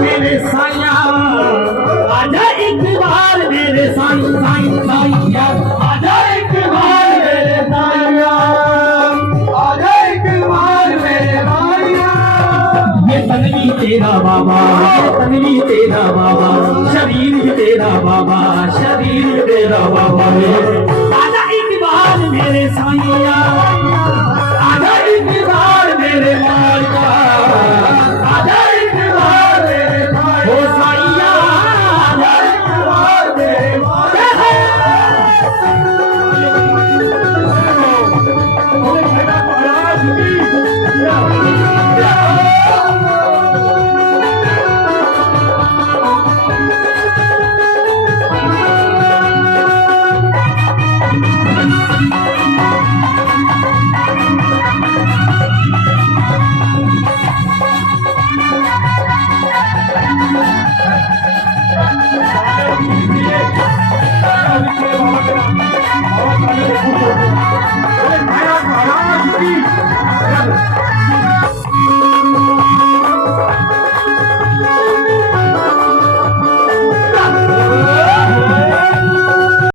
मेरे साया आजा एक बार मेरे साई साई साईया आजा एक बार मेरे साईया आजा एक बार मेरे साईया ये तन भी तेरा बाबा ये तन भी तेरा बाबा शरीर भी तेरा बाबा शरीर भी तेरा बाबा आजा एक बार मेरे साईया आजा एक बार मेरे मालिका